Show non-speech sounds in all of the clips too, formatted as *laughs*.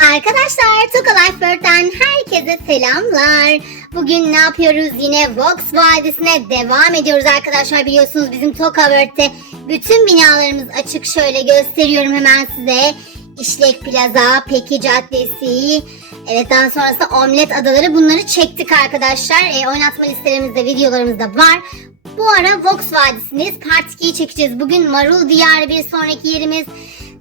Arkadaşlar Toka Life World'den herkese selamlar. Bugün ne yapıyoruz? Yine Vox Vadisi'ne devam ediyoruz arkadaşlar. Biliyorsunuz bizim Toka World'te bütün binalarımız açık. Şöyle gösteriyorum hemen size. İşlek Plaza, Peki Caddesi, evet daha sonrasında Omlet Adaları bunları çektik arkadaşlar. E, oynatma listelerimizde, videolarımızda var. Bu ara Vox Vadisi'ndeyiz. Part 2'yi çekeceğiz. Bugün Marul Diyarı bir sonraki yerimiz.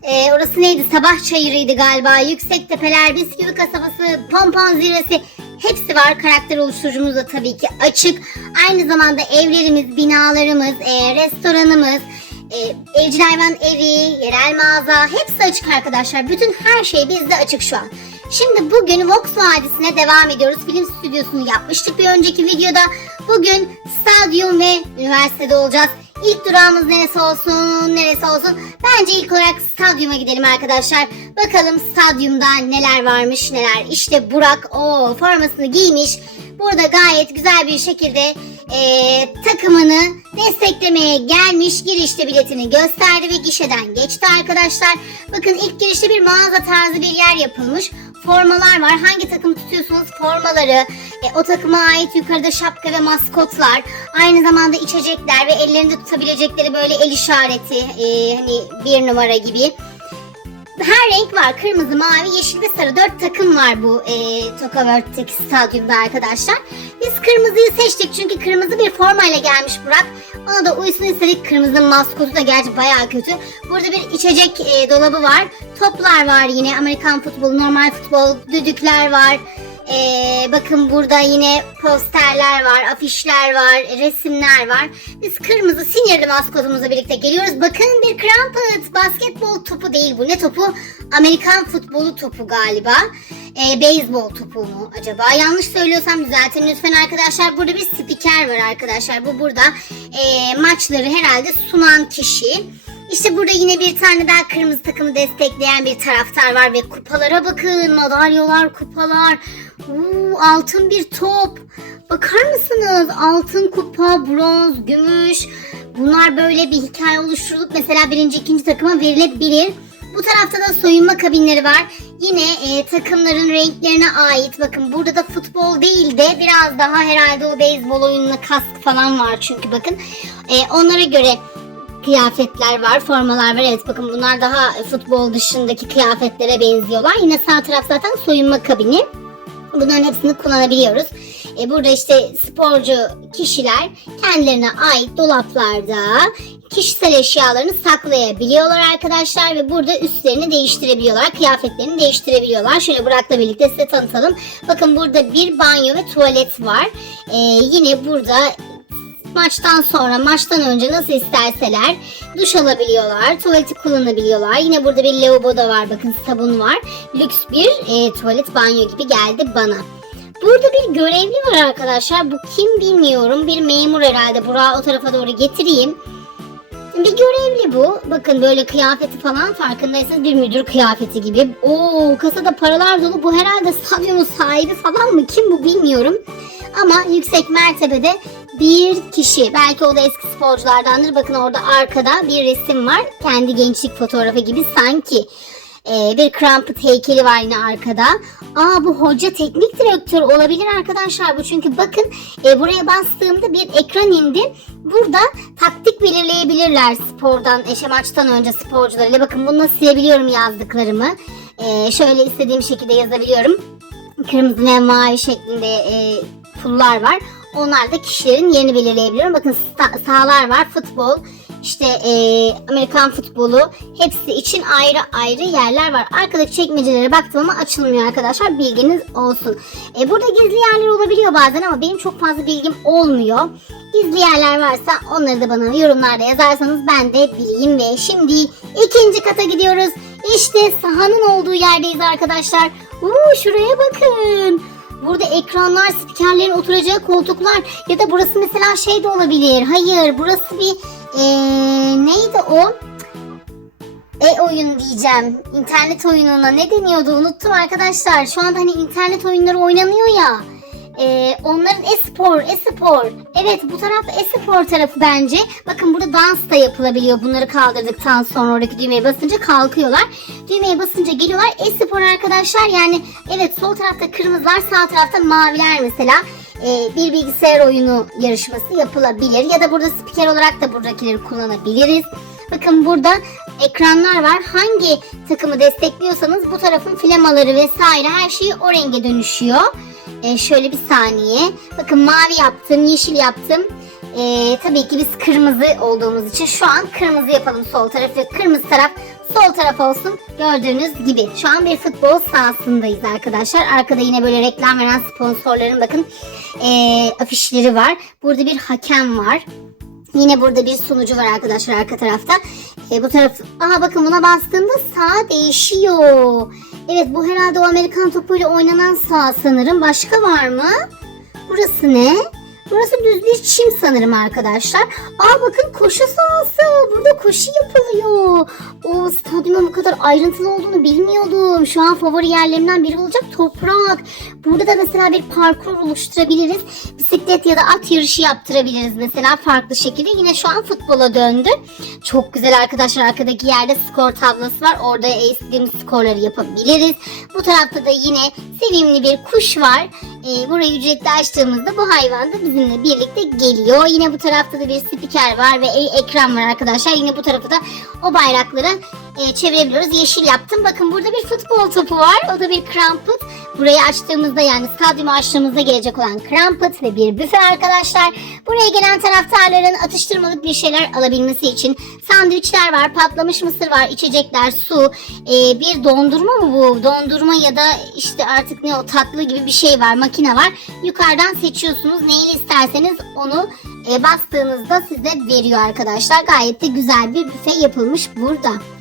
Ee, orası neydi? Sabah çayırıydı galiba. Yüksek tepeler, bisküvi kasabası, pompon zirvesi hepsi var. Karakter oluşturucumuz da tabii ki açık. Aynı zamanda evlerimiz, binalarımız, e, restoranımız, e, evcil hayvan evi, yerel mağaza hepsi açık arkadaşlar. Bütün her şey bizde açık şu an. Şimdi bugün Vox Vadisi'ne devam ediyoruz. Film stüdyosunu yapmıştık bir önceki videoda. Bugün stadyum ve üniversitede olacağız. İlk durağımız neresi olsun, neresi olsun? Bence ilk olarak stadyuma gidelim arkadaşlar. Bakalım stadyumda neler varmış, neler. İşte Burak o formasını giymiş. Burada gayet güzel bir şekilde eee, takımını desteklemeye gelmiş. Girişte biletini gösterdi ve gişeden geçti arkadaşlar. Bakın ilk girişte bir mağaza tarzı bir yer yapılmış. Formalar var. Hangi takım tutuyorsunuz formaları, e, o takıma ait yukarıda şapka ve maskotlar, aynı zamanda içecekler ve ellerinde tutabilecekleri böyle el işareti, e, hani bir numara gibi. Her renk var. Kırmızı, mavi, yeşil ve sarı. Dört takım var bu e, Toka World'deki stadyumda arkadaşlar. Biz kırmızıyı seçtik çünkü kırmızı bir formayla gelmiş Burak. Ona da uysun istedik. Kırmızının maskotu da gerçi bayağı kötü. Burada bir içecek e, dolabı var. Toplar var yine. Amerikan futbolu, normal futbol, düdükler var. Ee, bakın burada yine posterler var, afişler var, resimler var. Biz kırmızı sinirli maskotumuzla birlikte geliyoruz. Bakın bir Crumpet basketbol topu değil bu. Ne topu? Amerikan futbolu topu galiba. Ee, beyzbol topu mu acaba? Yanlış söylüyorsam düzeltin lütfen arkadaşlar. Burada bir spiker var arkadaşlar. Bu burada ee, maçları herhalde sunan kişi. İşte burada yine bir tane daha kırmızı takımı destekleyen bir taraftar var ve kupalara bakın. Madalyalar, kupalar. Uuu, altın bir top. Bakar mısınız? Altın kupa, bronz, gümüş. Bunlar böyle bir hikaye oluşturulup mesela birinci, ikinci takıma verilebilir. Bu tarafta da soyunma kabinleri var. Yine e, takımların renklerine ait. Bakın burada da futbol değil de biraz daha herhalde o beyzbol oyununa kask falan var çünkü bakın. E, onlara göre kıyafetler var, formalar var. Evet bakın bunlar daha futbol dışındaki kıyafetlere benziyorlar. Yine sağ taraf zaten soyunma kabini. Bunların hepsini kullanabiliyoruz. E, burada işte sporcu kişiler kendilerine ait dolaplarda kişisel eşyalarını saklayabiliyorlar arkadaşlar ve burada üstlerini değiştirebiliyorlar, kıyafetlerini değiştirebiliyorlar. Şöyle Burak'la birlikte size tanıtalım. Bakın burada bir banyo ve tuvalet var. E, yine burada maçtan sonra, maçtan önce nasıl isterseler duş alabiliyorlar, tuvaleti kullanabiliyorlar. Yine burada bir lavabo da var, bakın sabun var. Lüks bir e, tuvalet banyo gibi geldi bana. Burada bir görevli var arkadaşlar. Bu kim bilmiyorum. Bir memur herhalde. Burak'ı o tarafa doğru getireyim. Bir görevli bu. Bakın böyle kıyafeti falan farkındaysanız bir müdür kıyafeti gibi. Oo kasada paralar dolu. Bu herhalde stadyumun sahibi falan mı? Kim bu bilmiyorum. Ama yüksek mertebede bir kişi. Belki o da eski sporculardandır. Bakın orada arkada bir resim var. Kendi gençlik fotoğrafı gibi sanki. Ee, bir Crumpet heykeli var yine arkada. Aa bu hoca teknik direktör olabilir arkadaşlar bu. Çünkü bakın e, buraya bastığımda bir ekran indi. Burada taktik belirleyebilirler spordan, eşe maçtan önce sporcularıyla. Bakın bunu nasıl silebiliyorum yazdıklarımı. Ee, şöyle istediğim şekilde yazabiliyorum. Kırmızı ve mavi şeklinde e, pullar var. Onlar da kişilerin yerini belirleyebiliyorum. Bakın sahalar var, futbol, işte e, Amerikan futbolu hepsi için ayrı ayrı yerler var. Arkadaki çekmecelere baktım ama açılmıyor arkadaşlar. Bilginiz olsun. E, burada gizli yerler olabiliyor bazen ama benim çok fazla bilgim olmuyor. Gizli yerler varsa onları da bana yorumlarda yazarsanız ben de bileyim ve şimdi ikinci kata gidiyoruz. İşte sahanın olduğu yerdeyiz arkadaşlar. Uuu şuraya bakın. Burada ekranlar, spikerlerin oturacağı koltuklar ya da burası mesela şey de olabilir. Hayır burası bir eee, neydi o? E oyun diyeceğim. İnternet oyununa ne deniyordu unuttum arkadaşlar. Şu anda hani internet oyunları oynanıyor ya. Ee, onların e-spor, e-spor. Evet bu taraf e-spor tarafı bence. Bakın burada dans da yapılabiliyor. Bunları kaldırdıktan sonra oradaki düğmeye basınca kalkıyorlar. Düğmeye basınca geliyorlar. E-spor arkadaşlar yani evet sol tarafta kırmızılar sağ tarafta maviler mesela. Ee, bir bilgisayar oyunu yarışması yapılabilir. Ya da burada spiker olarak da buradakileri kullanabiliriz. Bakın burada ekranlar var. Hangi takımı destekliyorsanız bu tarafın flamaları vesaire her şey o renge dönüşüyor. Ee, şöyle bir saniye. Bakın mavi yaptım, yeşil yaptım. Ee, tabii ki biz kırmızı olduğumuz için şu an kırmızı yapalım sol tarafı. Kırmızı taraf sol taraf olsun. Gördüğünüz gibi şu an bir futbol sahasındayız arkadaşlar. Arkada yine böyle reklam veren sponsorların bakın ee, afişleri var. Burada bir hakem var. Yine burada bir sunucu var arkadaşlar arka tarafta. E, bu taraf, aha bakın buna bastığımda sağ değişiyor. Evet bu herhalde o Amerikan topuyla oynanan sağ sanırım. Başka var mı? Burası ne? Burası düz bir çim sanırım arkadaşlar. Aa bakın koşu sahası. Burada koşu yapılıyor. O stadyumun bu kadar ayrıntılı olduğunu bilmiyordum. Şu an favori yerlerimden biri olacak toprak. Burada da mesela bir parkur oluşturabiliriz. Bisiklet ya da at yarışı yaptırabiliriz mesela farklı şekilde. Yine şu an futbola döndü. Çok güzel arkadaşlar. Arkadaki yerde skor tablosu var. Orada istediğimiz skorları yapabiliriz. Bu tarafta da yine sevimli bir kuş var. Ee, burayı ücretli açtığımızda bu hayvan da bizimle birlikte geliyor. Yine bu tarafta da bir spiker var ve e- ekran var arkadaşlar. Yine bu tarafta da o bayrakları e, çevirebiliyoruz. Yeşil yaptım. Bakın burada bir futbol topu var. O da bir kramput. Burayı açtığımızda yani stadyumu açtığımızda gelecek olan kramput ve bir büfe arkadaşlar. Buraya gelen taraftarların atıştırmalık bir şeyler alabilmesi için sandviçler var, patlamış mısır var, içecekler, su, e, bir dondurma mı bu? Dondurma ya da işte artık ne o tatlı gibi bir şey var, makine var. Yukarıdan seçiyorsunuz. Neyi isterseniz onu e, bastığınızda size veriyor arkadaşlar. Gayet de güzel bir büfe yapılmış burada.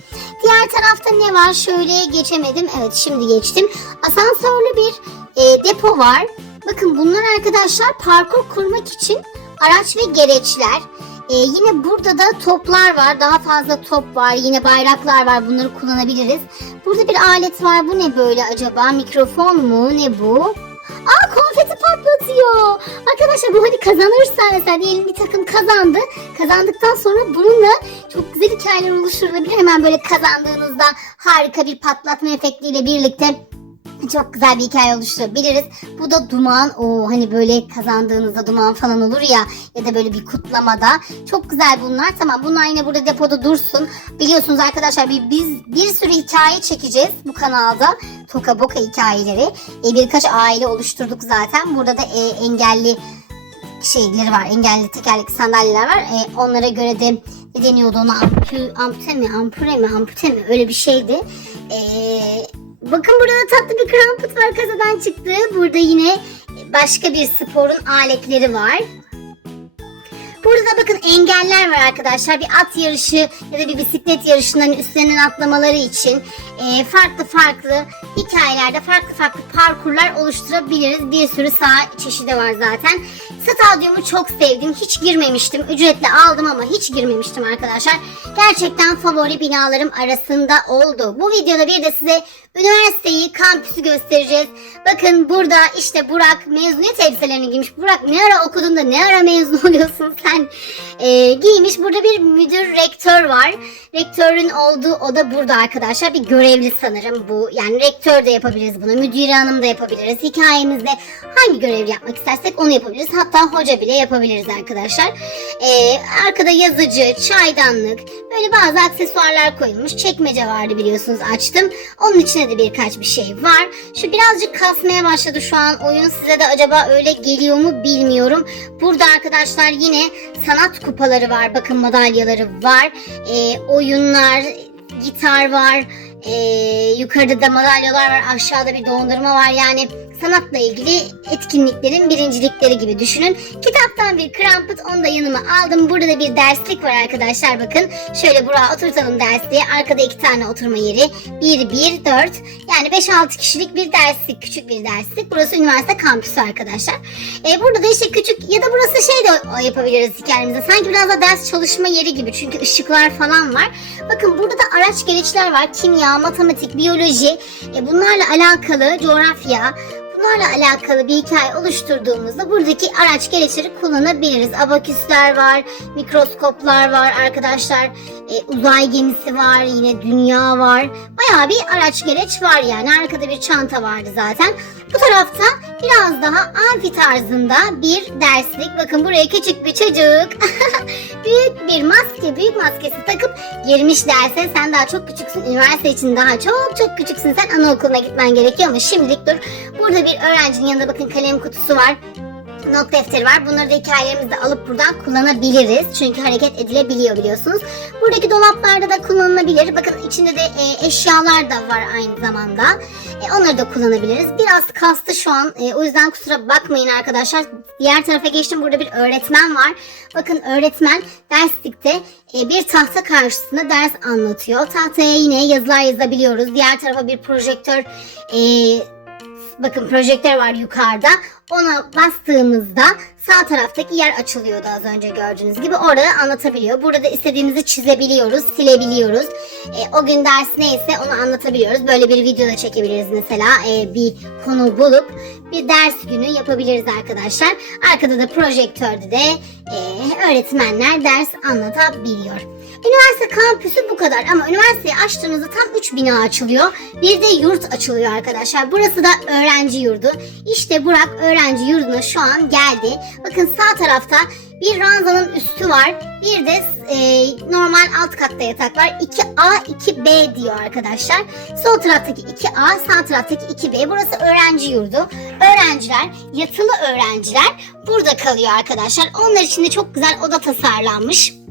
Diğer tarafta ne var? Şöyle geçemedim. Evet şimdi geçtim. Asansörlü bir e, depo var. Bakın bunlar arkadaşlar parkur kurmak için araç ve gereçler. E, yine burada da toplar var. Daha fazla top var. Yine bayraklar var. Bunları kullanabiliriz. Burada bir alet var. Bu ne böyle acaba? Mikrofon mu? Ne bu? Patlatıyor. Arkadaşlar bu hadi kazanırsa mesela diyelim bir takım kazandı. Kazandıktan sonra bununla çok güzel hikayeler oluşturulabilir. Hemen böyle kazandığınızda harika bir patlatma efektiyle birlikte çok güzel bir hikaye oluşturabiliriz. Bu da duman. O hani böyle kazandığınızda duman falan olur ya ya da böyle bir kutlamada. Çok güzel bunlar. Tamam bunlar yine burada depoda dursun. Biliyorsunuz arkadaşlar bir, biz bir sürü hikaye çekeceğiz bu kanalda. Toka boka hikayeleri. E, birkaç aile oluşturduk zaten. Burada da e, engelli şeyleri var. Engelli tekerlekli sandalyeler var. E, onlara göre de ne deniyordu ona ampü, ampute mi ampure mi ampute mi öyle bir şeydi. E, bakın burada da tatlı bir kramput var kasadan çıktı. Burada yine başka bir sporun aletleri var. Burada da bakın engeller var arkadaşlar. Bir at yarışı ya da bir bisiklet yarışından üstlerinden atlamaları için e, farklı farklı hikayelerde farklı farklı parkurlar oluşturabiliriz. Bir sürü saha çeşidi var zaten. Stadyumu çok sevdim. Hiç girmemiştim. Ücretle aldım ama hiç girmemiştim arkadaşlar. Gerçekten favori binalarım arasında oldu. Bu videoda bir de size üniversiteyi, kampüsü göstereceğiz. Bakın burada işte Burak mezuniyet elbiselerini giymiş. Burak ne ara okudun da ne ara mezun *laughs* oluyorsun sen e, giymiş. Burada bir müdür, rektör var. Rektörün olduğu oda burada arkadaşlar. Bir görevli sanırım bu. Yani rektör de yapabiliriz bunu. Müdür hanım da yapabiliriz. Hikayemizde hangi görevi yapmak istersek onu yapabiliriz. Hatta hoca bile yapabiliriz arkadaşlar. E, arkada yazıcı, çaydanlık, böyle bazı aksesuarlar koyulmuş. Çekmece vardı biliyorsunuz açtım. Onun içine de birkaç bir şey var. Şu birazcık kasmaya başladı şu an oyun. Size de acaba öyle geliyor mu bilmiyorum. Burada arkadaşlar yine sanat kupaları var. Bakın madalyaları var. E, oyunlar, gitar var. E, yukarıda da madalyalar var. Aşağıda bir dondurma var. Yani sanatla ilgili etkinliklerin birincilikleri gibi düşünün. Kitaptan bir kramput onu da yanıma aldım. Burada da bir derslik var arkadaşlar bakın. Şöyle buraya oturtalım dersliğe. Arkada iki tane oturma yeri. 1, 1, 4. Yani 5-6 kişilik bir derslik. Küçük bir derslik. Burası üniversite kampüsü arkadaşlar. Ee, burada da işte küçük ya da burası şey de yapabiliriz hikayemizde. Sanki biraz da ders çalışma yeri gibi. Çünkü ışıklar falan var. Bakın burada da araç gereçler var. Kimya, matematik, biyoloji. E, bunlarla alakalı coğrafya. Bunlarla alakalı bir hikaye oluşturduğumuzda buradaki araç gereçleri kullanabiliriz. Abaküsler var, mikroskoplar var arkadaşlar. E, uzay gemisi var, yine dünya var. Bayağı bir araç gereç var yani. Arkada bir çanta vardı zaten. Bu tarafta biraz daha amfi tarzında bir derslik. Bakın buraya küçük bir çocuk *laughs* büyük bir maske, büyük maskesi takıp girmiş derse. Sen daha çok küçüksün. Üniversite için daha çok çok küçüksün. Sen anaokuluna gitmen gerekiyor ama şimdilik dur. Burada bir öğrencinin yanında bakın kalem kutusu var not defteri var. Bunları da hikayelerimizde alıp buradan kullanabiliriz. Çünkü hareket edilebiliyor biliyorsunuz. Buradaki dolaplarda da kullanılabilir. Bakın içinde de e, eşyalar da var aynı zamanda. E, onları da kullanabiliriz. Biraz kastı şu an. E, o yüzden kusura bakmayın arkadaşlar. Diğer tarafa geçtim. Burada bir öğretmen var. Bakın öğretmen derslikte e, bir tahta karşısında ders anlatıyor. Tahtaya yine yazılar yazabiliyoruz. Diğer tarafa bir projektör e, Bakın projektör var yukarıda. Ona bastığımızda sağ taraftaki yer açılıyordu az önce gördüğünüz gibi. Orada anlatabiliyor. Burada istediğimizi çizebiliyoruz, silebiliyoruz. E, o gün ders neyse onu anlatabiliyoruz. Böyle bir video da çekebiliriz mesela. E, bir konu bulup bir ders günü yapabiliriz arkadaşlar. Arkada da projektörde de e, öğretmenler ders anlatabiliyor. Üniversite kampüsü bu kadar ama üniversiteyi açtığınızda tam 3 bina açılıyor. Bir de yurt açılıyor arkadaşlar. Burası da öğrenci yurdu. İşte Burak öğrenci yurduna şu an geldi. Bakın sağ tarafta bir ranzanın üstü var. Bir de e, normal alt katta yatak var. 2A, 2B diyor arkadaşlar. Sol taraftaki 2A, sağ taraftaki 2B. Burası öğrenci yurdu. Öğrenciler, yatılı öğrenciler burada kalıyor arkadaşlar. Onlar için de çok güzel oda tasarlanmış.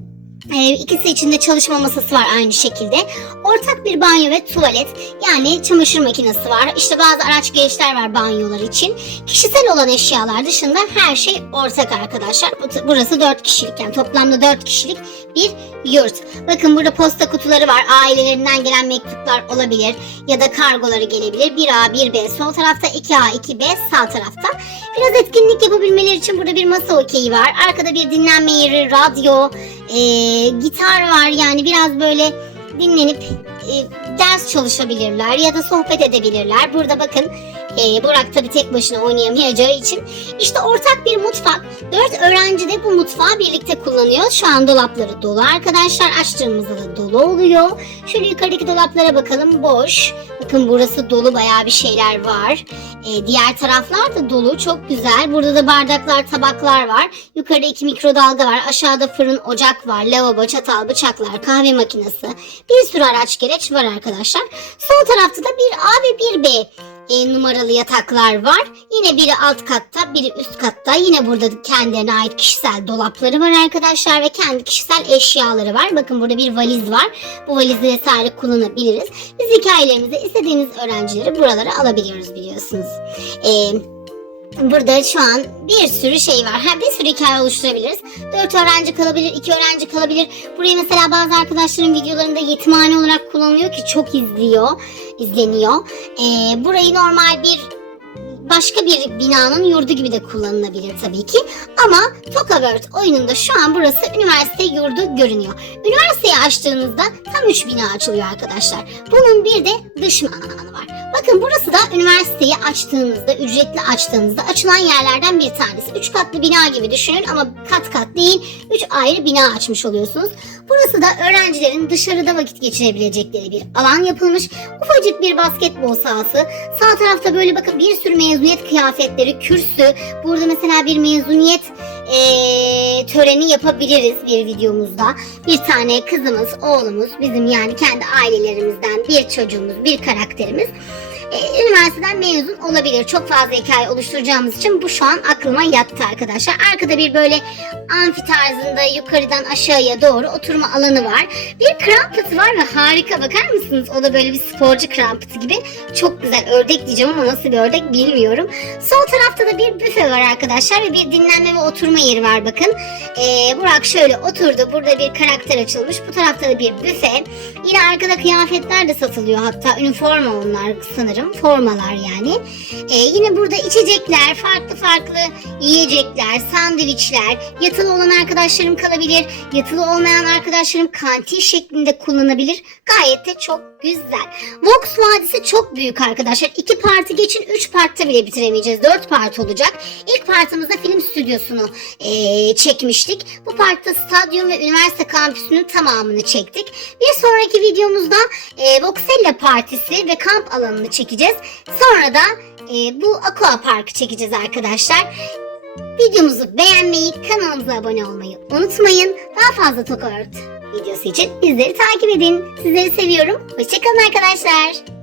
Ee, ikisi için de çalışma masası var aynı şekilde. Ortak bir banyo ve tuvalet yani çamaşır makinesi var. İşte bazı araç gereçler var banyolar için. Kişisel olan eşyalar dışında her şey ortak arkadaşlar. Bu- Burası 4 kişilik yani toplamda 4 kişilik bir yurt. Bakın burada posta kutuları var. Ailelerinden gelen mektuplar olabilir ya da kargoları gelebilir. 1A, 1B sol tarafta, 2A, 2B sağ tarafta. Biraz etkinlik yapabilmeleri için burada bir masa okeyi var. Arkada bir dinlenme yeri, radyo, e, gitar var. Yani biraz böyle dinlenip e, ders çalışabilirler ya da sohbet edebilirler. Burada bakın e, Burak tabii tek başına oynayamayacağı için işte ortak bir mutfak. Dört öğrenci de bu mutfağı birlikte kullanıyor. Şu an dolapları dolu arkadaşlar. Açtığımızda da dolu oluyor. Şöyle yukarıdaki dolaplara bakalım. Boş. Bakın burası dolu bayağı bir şeyler var. E, diğer taraflar da dolu. Çok güzel. Burada da bardaklar, tabaklar var. Yukarıda iki mikrodalga var. Aşağıda fırın, ocak var. Lavabo, çatal, bıçaklar, kahve makinesi. Bir sürü araç gereç var arkadaşlar. Sol tarafta da bir A ve bir B e, numaralı yataklar var. Yine biri alt katta, biri üst katta. Yine burada kendilerine ait kişisel dolapları var arkadaşlar ve kendi kişisel eşyaları var. Bakın burada bir valiz var. Bu valizi vesaire kullanabiliriz. Biz hikayelerimizde istediğimiz öğrencileri buralara alabiliyoruz biliyorsunuz. Eee Burada şu an bir sürü şey var. Ha, bir sürü hikaye oluşturabiliriz. Dört öğrenci kalabilir, iki öğrenci kalabilir. Burayı mesela bazı arkadaşların videolarında yetimhane olarak kullanılıyor ki çok izliyor, izleniyor. Ee, burayı normal bir başka bir binanın yurdu gibi de kullanılabilir tabii ki. Ama Tokaworld oyununda şu an burası üniversite yurdu görünüyor. Üniversiteyi açtığınızda tam 3 bina açılıyor arkadaşlar. Bunun bir de dış alanı var. Bakın burası da üniversiteyi açtığınızda, ücretli açtığınızda açılan yerlerden bir tanesi. 3 katlı bina gibi düşünün ama kat kat değil. 3 ayrı bina açmış oluyorsunuz. Burası da öğrencilerin dışarıda vakit geçirebilecekleri bir alan yapılmış. Ufacık bir basketbol sahası. Sağ tarafta böyle bakın bir sürü mezuniyet kıyafetleri, kürsü. Burada mesela bir mezuniyet eee, töreni yapabiliriz bir videomuzda. Bir tane kızımız, oğlumuz, bizim yani kendi ailelerimizden bir çocuğumuz, bir karakterimiz e, üniversiteden mezun olabilir. Çok fazla hikaye oluşturacağımız için bu şu an aklıma yattı arkadaşlar. Arkada bir böyle amfi tarzında yukarıdan aşağıya doğru oturma alanı var. Bir krampıtı var ve harika bakar mısınız? O da böyle bir sporcu krampıtı gibi. Çok güzel ördek diyeceğim ama nasıl bir ördek bilmiyorum. Sol tarafta da bir büfe var arkadaşlar ve bir dinlenme ve oturma yeri var bakın. Ee, Burak şöyle oturdu. Burada bir karakter açılmış. Bu tarafta da bir büfe. Yine arkada kıyafetler de satılıyor hatta. Üniforma onlar sanırım. Formalar yani. Ee, yine burada içecekler, farklı farklı yiyecekler, sandviçler, yatılı olan arkadaşlarım kalabilir, yatılı olmayan arkadaşlarım kantin şeklinde kullanabilir. Gayet de çok güzel. Vox Vadisi çok büyük arkadaşlar. İki parti geçin, üç partta bile bitiremeyeceğiz. Dört part olacak. İlk partımızda film stüdyosunu eee, çekmiştik. Bu partta stadyum ve üniversite kampüsünün tamamını çektik. Bir sonraki videomuzda eee Voxella Partisi ve kamp alanını çekeceğiz. Sonra da eee, bu Aqua Park'ı çekeceğiz arkadaşlar. Videomuzu beğenmeyi, kanalımıza abone olmayı unutmayın. Daha fazla Tokart videosu için bizleri takip edin. Sizleri seviyorum. Hoşçakalın arkadaşlar.